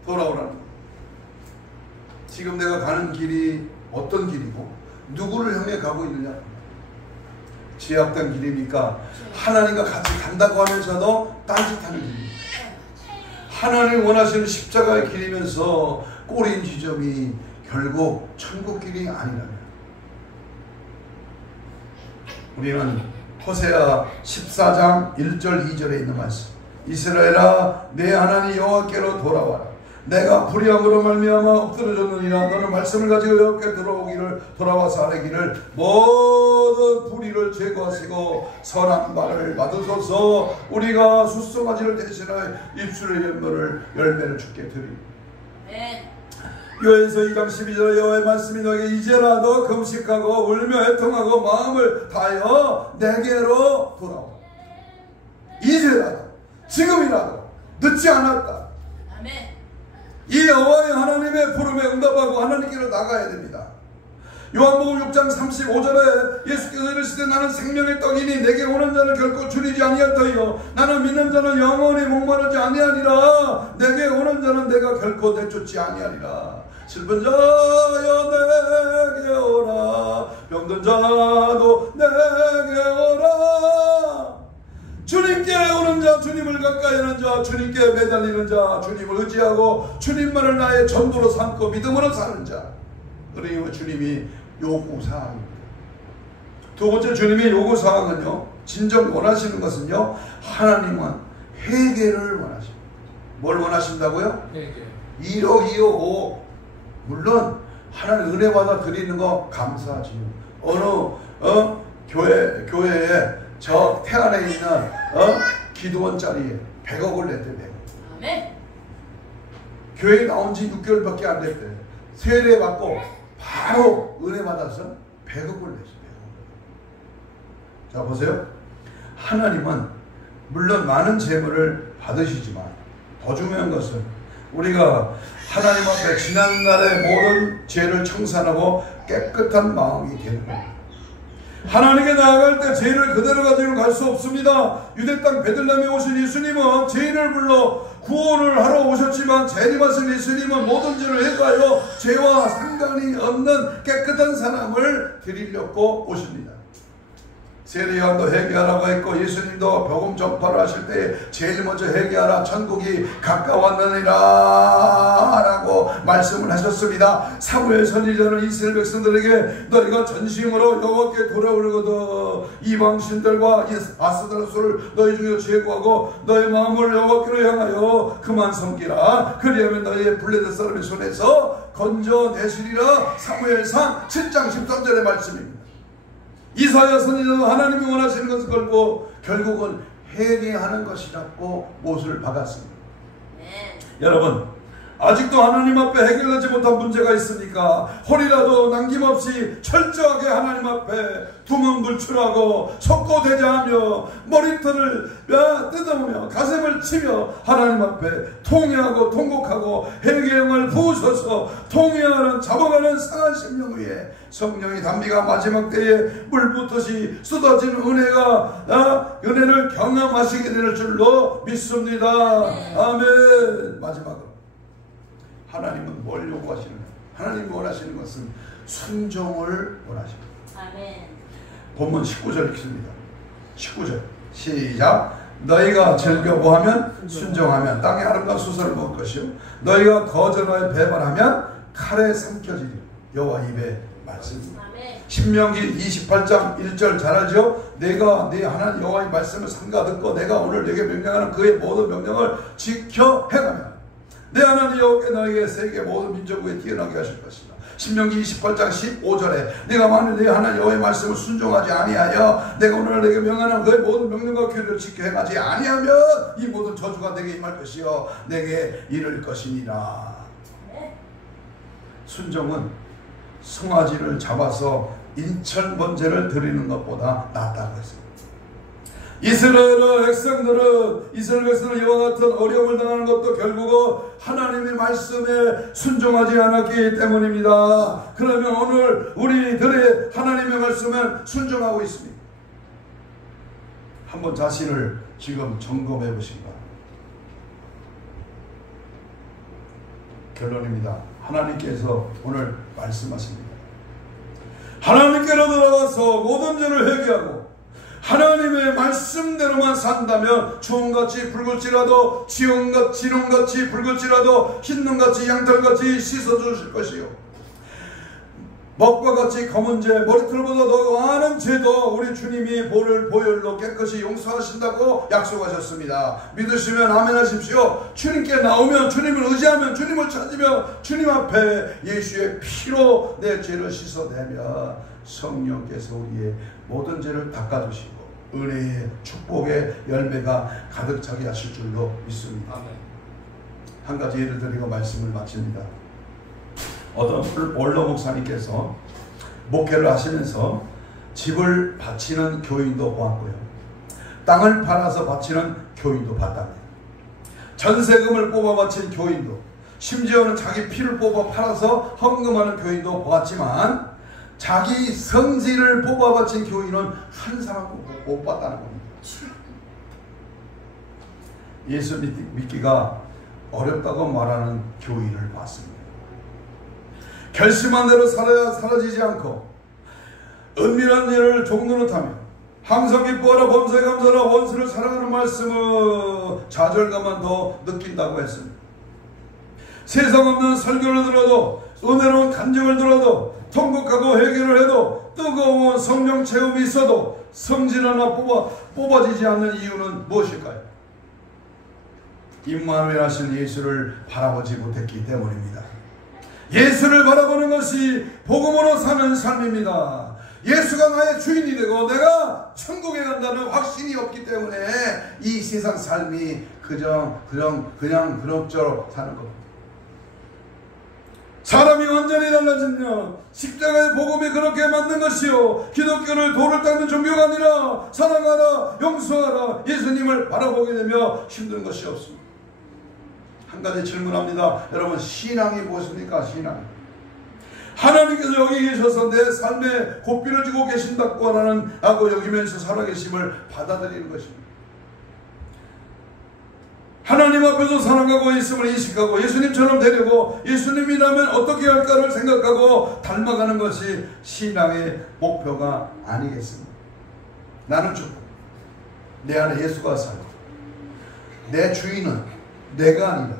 돌아오라는 것. 지금 내가 가는 길이 어떤 길이고 누구를 향해 가고 있느냐? 죄악된 길입니까? 하나님과 같이 간다고 하면서도 딴짓하는 길입니다. 하나님 원하시는 십자가의 길이면서 꼬린 지점이 결국 천국 길이 아니라면, 우리는 호세아 14장 1절 2절에 있는 말씀, 이스라엘아 내 하나님 여호와께로 돌아와라. 내가 불의함으로 말미암아 엎드러졌느니라. 너는 말씀을 가지고 여호와께 돌아와서 아뢰기를 모든 불의를 제거하시고 선한 말을 받으소서. 우리가 숫송아지를 대신하여 입술의 열매를 주께 드리리. 요엘서 2장 12절에 여호와의 말씀이 너에게 이제라도 금식하고 울며 애통하고 마음을 다하여 내게로 돌아와. 이제라도, 지금이라도 늦지 않았다. 아멘. 이 여호와의 하나님의 부름에 응답하고 하나님께로 나가야 됩니다. 요한복음 6장 35절에 예수께서 이르시되 나는 생명의 떡이니 내게 오는 자는 결코 줄이지 아니할 터이요 나는 믿는 자는 영원히 목마르지 아니하리라. 내게 오는 자는 내가 결코 내쫓지 아니하리라. 슬픈 자여 내게 오라. 병든 자도 내게 오라. 주님께 오는 자, 주님을 가까이 하는 자, 주님께 매달리는 자, 주님을 의지하고 주님만을 나의 전부로 삼고 믿음으로 사는 자. 그러니 주님이 요구사항입니다. 두 번째 주님의 요구사항은요, 진정 원하시는 것은요, 하나님은 회개를 원하십니다. 뭘 원하신다고요? 회개. 1호, 2호, 5. 물론 하나님 은혜 받아 드리는 거 감사하지요. 어느 교회에 저 태안에 있는 기도원짜리에 100억을 냈대. 100억. 아멘. 교회에 나온 지 6개월밖에 안 됐대. 세례 받고 바로 은혜 받아서 100억을 냈어요. 100억. 자 보세요. 하나님은 물론 많은 재물을 받으시지만 더 중요한 것은 우리가 하나님 앞에 지난날의 모든 죄를 청산하고 깨끗한 마음이 되는 거예요. 하나님께 나아갈 때 죄를 그대로 가지고 갈 수 없습니다. 유대 땅 베들레헴에 오신 예수님은 죄인을 불러 구원을 하러 오셨지만 재림하신 예수님은 모든 죄를 해가여 죄와 상관이 없는 깨끗한 사람을 드리려고 오십니다. 세례요한도 회개하라고 했고 예수님도 복음 전파를 하실 때 제일 먼저 회개하라 천국이 가까웠느니라 라고 말씀을 하셨습니다. 사무엘 선지자는 이스라엘 백성들에게 너희가 전심으로 여호와께 돌아오려거든 이방신들과 아스드라소를 너희 중에서 제거하고 너희 마음을 여호와께로 향하여 그만 섬기라. 그리하면 너희의 블레셋 사람의 손에서 건져내시리라. 사무엘상 7장 13절의 말씀입니다. 이사야 선지자도 하나님이 원하시는 것을 걸고 결국은 회개하는 것이라고 못을 박았습니다. 네. 여러분 아직도 하나님 앞에 해결하지 못한 문제가 있으니까 홀이라도 남김없이 철저하게 하나님 앞에 두문불출하고 속고대자하며 머리털을 뜯어보며 가슴을 치며 하나님 앞에 통회하고 통곡하고 회개형을 부으셔서 통회하는 잡아가는 상한 심령 위에 성령의 담비가 마지막 때에 물붓듯이 쏟아지는 은혜를 경험하시게 될 줄로 믿습니다. 아멘. 마지막으로 하나님은 뭘 요구하시느냐? 하나님이 원하시는 것은 순종을 원하십니다. 아멘. 본문 19절 읽습니다. 19절 시작. 너희가 즐겨보하면 순종하면 땅에 아름다운 수선을 먹을 것이요 너희가 거절하여 배반하면 칼에 삼켜지리. 여호와 입의 말씀입니다. 신명기 28장 1절 잘 알죠? 내가 네 하나님 여호와의 말씀을 삼가 듣고 내가 오늘 네게 명령하는 그의 모든 명령을 지켜 행하면 내 하나님 여호와께 너에게 세계 모든 민족 위에 뛰어나게 하실 것이다. 신명기 28장 15절에 내가 만일 내 하나님 여호와의 말씀을 순종하지 아니하여 내가 오늘 내게 명하는 그의 모든 명령과 규례를 지켜 행하지 아니하면 이 모든 저주가 내게 임할 것이요 내게 이를 것이니라. 순종은 송아지를 잡아서 인천 번제를 드리는 것보다 낫다고 했습니다. 이스라엘 백성들은 이와 같은 어려움을 당하는 것도 결국은 하나님의 말씀에 순종하지 않았기 때문입니다. 그러면 오늘 우리들의 하나님의 말씀은 순종하고 있습니다. 한번 자신을 지금 점검해 보시기 바랍니다. 결론입니다. 하나님께서 오늘 말씀하십니다. 하나님께로 돌아와서 모든 죄를 회개하고 하나님의 말씀대로만 산다면 주홍같이 붉을지라도 진홍같이 붉을지라도 흰눈같이 양털같이 씻어주실 것이요 먹과 같이 검은 죄 머리털보다 더 많은 죄도 우리 주님이 보혈로 깨끗이 용서하신다고 약속하셨습니다. 믿으시면 아멘 하십시오. 주님께 나오면 주님을 의지하면 주님을 찾으며 주님 앞에 예수의 피로 내 죄를 씻어내면 성령께서 우리의 모든 죄를 닦아주시고 은혜의 축복의 열매가 가득 차게 하실 줄로 믿습니다. 아멘. 한 가지 예를 드리고 말씀을 마칩니다. 어떤 원로 목사님께서 목회를 하시면서 집을 바치는 교인도 보았고요, 땅을 팔아서 바치는 교인도 봤답니다. 전세금을 뽑아 바친 교인도, 심지어는 자기 피를 뽑아 팔아서 헌금하는 교인도 보았지만 자기 성질을 뽑아 바친 교인은 한 사람도 못 봤다는 겁니다. 예수 믿기가 어렵다고 말하는 교인을 봤습니다. 결심한 대로 살아야 사라지지 않고 은밀한 일을 종노릇하며 항상 기뻐하라 범사에 감사하라 원수를 사랑하는 말씀은 좌절감만 더 느낀다고 했습니다. 세상 없는 설교를 들어도 은혜로운 간증을 들어도 통곡하고 회개를 해도 뜨거운 성령 체험이 있어도 성질 하나 뽑아지지 않는 이유는 무엇일까요? 임마누엘 하신 예수를 바라보지 못했기 때문입니다. 예수를 바라보는 것이 복음으로 사는 삶입니다. 예수가 나의 주인이 되고 내가 천국에 간다는 확신이 없기 때문에 이 세상 삶이 그냥 그럭저럭 사는 겁니다. 사람이 완전히 달라지면 십자가의 복음이 그렇게 맞는 것이요, 기독교를 돌을 닦는 종교가 아니라 사랑하라 용서하라 예수님을 바라보게 되며 힘든 것이 없습니다. 한 가지 질문합니다. 여러분, 신앙이 무엇입니까? 신앙. 하나님께서 여기 계셔서 내 삶에 고삐를 쥐고 계신다고 하고 여기면서 살아계심을 받아들이는 것입니다. 하나님 앞에서 살아가고 있음을 인식하고 예수님처럼 되려고 예수님이라면 어떻게 할까를 생각하고 닮아가는 것이 신앙의 목표가 아니겠습니까? 나는 죽고 내 안에 예수가 살고 내 주인은 내가 아니라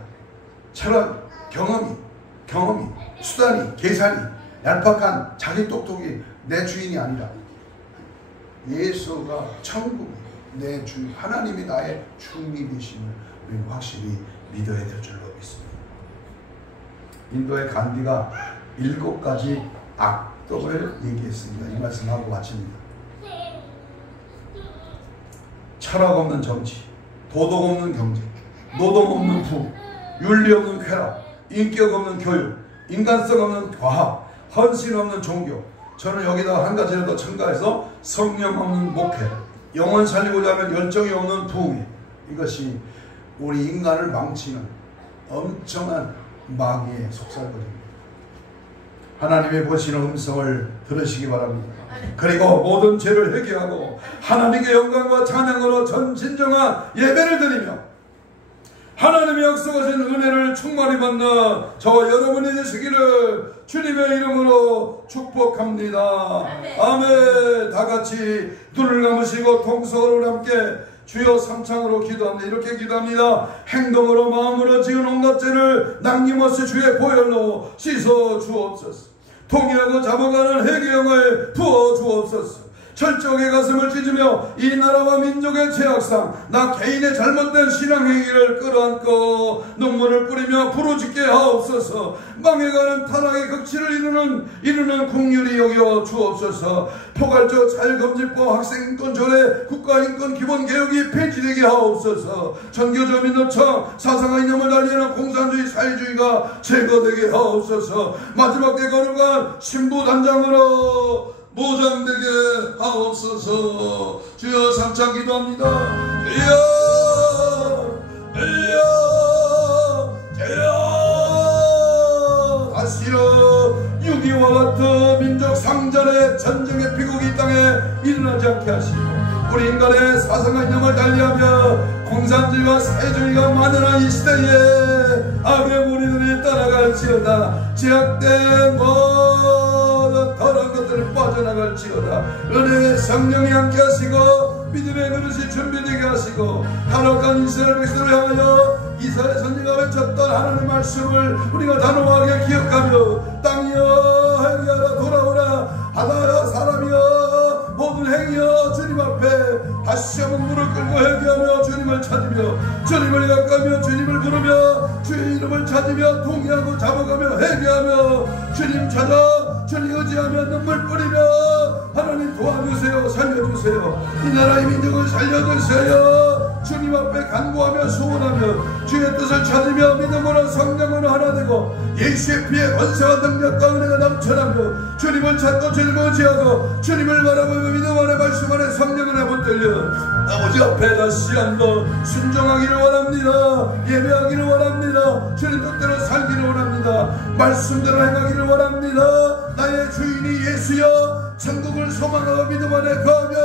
철학, 경험이, 수단이, 계산이, 얄팍한 자기 똑똑이 내 주인이 아니라 예수가 천국이 내 주인, 하나님이 나의 주인이심을 우리는 확실히 믿어야 될 줄로 믿습니다. 인도의 간디가 7가지 악덕을 얘기했습니다. 이 말씀하고 마칩니다. 철학 없는 정치, 도덕 없는 경제, 노동 없는 부, 윤리 없는 쾌락, 인격 없는 교육, 인간성 없는 과학, 헌신 없는 종교. 저는 여기다가 한 가지라도 첨가해서 성령 없는 목회, 영혼 살리고자 하면 열정이 없는 부흥. 이것이 우리 인간을 망치는 엄청난 마귀의 속살거리입니다. 하나님의 보시는 음성을 들으시기 바랍니다. 그리고 모든 죄를 회개하고 하나님께 영광과 찬양으로 진정한 예배를 드리며 하나님의 약속하신 은혜를 충만히 받는 저와 여러분이 되시기를 주님의 이름으로 축복합니다. 아멘. 다 같이 눈을 감으시고 통성으로 함께 주여 삼창으로 기도합니다. 이렇게 기도합니다. 행동으로 마음으로 지은 온갖 죄를 남김없이 주의 보혈로 씻어 주옵소서. 통일하고 잡아가는 회개형을 부어 주옵소서. 철저하게 가슴을 찢으며 이 나라와 민족의 죄악상 나 개인의 잘못된 신앙행위를 끌어안고 눈물을 뿌리며 부르짖게 하옵소서. 망해가는 타락의 극치를 이루는 긍휼히 여겨 주옵소서. 포괄적 자유금지법 학생인권조례 국가인권기본개혁이 폐지되게 하옵소서. 전교조 민노총 사상과 이념을 달리는 공산주의 사회주의가 제거되게 하옵소서. 마지막 때 거룩한 신부단장으로 보장되게 하옵소서. 주여 삼창 기도합니다. 주여 다시요 6.25와 같은 민족 상전의 전쟁의 비극이 이 땅에 일어나지 않게 하시고 우리 인간의 사상과 이념을 달리하며 공산주의와 사회주의가 만연한 이 시대에 악의 무리들이 떠나갈지어다. 제약된 모든 더러운 것들을 빠져나갈지어다. 은혜의 성령이 함께 하시고 믿음의 그릇이 준비되게 하시고 타락한 이스라엘 백성을 향하여 이스라엘 선지자가 외쳤던 하나님의 말씀을 우리가 단호하게 기억하며 땅이여 회개하라 돌아오라 바다여 사람이여 모든 행위여 주님 앞에 다시 한번 무릎 꿇고 회개하며 주님을 찾으며 주님을 가까이며 주님을 부르며 주의 이름을 찾으며 동의하고 잡아가며 회개하며 주님 찾아 주님 의지하며 눈물 뿌리며 하나님 도와주세요. 살려주세요. 이 나라의 민족을 살려주세요. 주님 앞에 간구하며 소원하며 주의 뜻을 찾으며 믿음으로 성령으로 하나 되고 예수의 피에 권세와 능력과 은혜가 넘쳐나며 주님을 찾고 주님을 의지하고 주님을 바라보며 믿음 안에 말씀 안에 성령 안에 붙들려 아버지 앞에 다시 한번 순종하기를 원합니다. 예배하기를 원합니다. 주님 뜻대로 살기를 원합니다. 말씀대로 행하기를 원합니다. 나의 주인이 예수여 천국을 소망하고 믿음 안에 거하며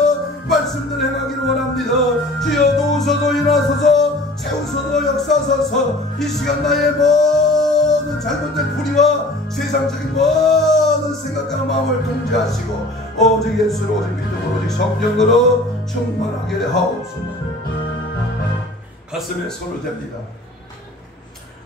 말씀대로 행하기를 원합니다. 주여 도우소서 일어나소서 세우소서 역사소서. 이 시간 나의 모든 잘못된 불의와 세상적인 모든 생각과 마음을 통제하시고 오직 예수로 오직 믿음으로 오직 성령으로 충만하게 하옵소서. 가슴에 손을 댑니다.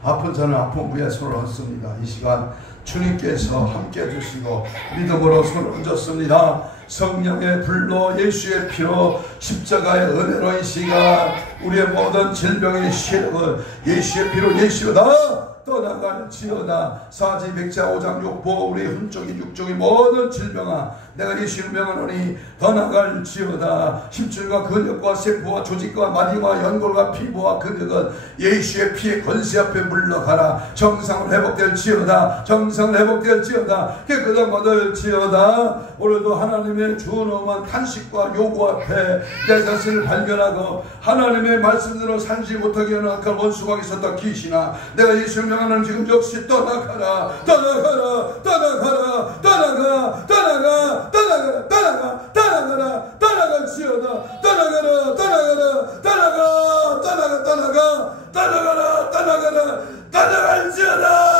아픈 자는 아픈 부에 손을 얹습니다. 이 시간 주님께서 함께 해주시고 믿음으로 손을 얹었습니다. 성령의 불로 예수의 피로 십자가의 은혜로 이 시간 우리의 모든 질병의 시력을 예수의 피로 예수다 떠나갈지어다. 사지 백자 5장 6보 우리 흠적인 육종의 모든 질병아 내가 예수를 명하노니 떠나갈지어다. 힘줄과 근육과 세포와 조직과 마디와 연골과 피부와 근육은 예수의 피의 권세 앞에 물러가라. 정상을 회복될지어다. 정상을 회복될지어다. 깨끗한 받을지어다. 오늘도 하나님의 준엄한 탄식과 요구 앞에 내 자신을 발견하고 하나님의 말씀대로 살지 못하게 하는 악한 원수가 있었다 귀신아 내가 예수를 명하는 지금 역시 떠나가라. 떠나가라. 떠나가라. 떠나가. 떠나가. 떠나가라. 떠나가. 떠나가라. 떠나갈지어다. 떠나가라. 떠나가라. 떠나가. 떠나가. 떠나가. 떠나가라. 떠나가라. 떠나갈지어다.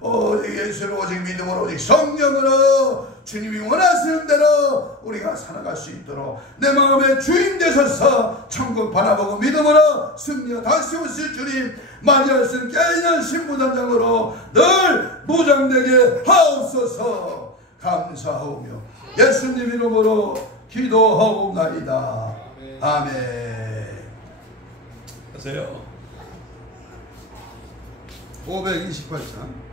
오직 예수로 오직 믿음으로 오직 성령으로 주님이 원하시는 대로 우리가 살아갈 수 있도록 내 마음의 주인 되셔서 천국 바라보고 믿음으로 승리와 다시 오실 주님 맞이할 수 있는 깨어있는 신부단장으로 늘 무장되게 하옵소서. 감사하오며 예수님 이름으로 기도하옵나이다. 아멘. 하세요. 528장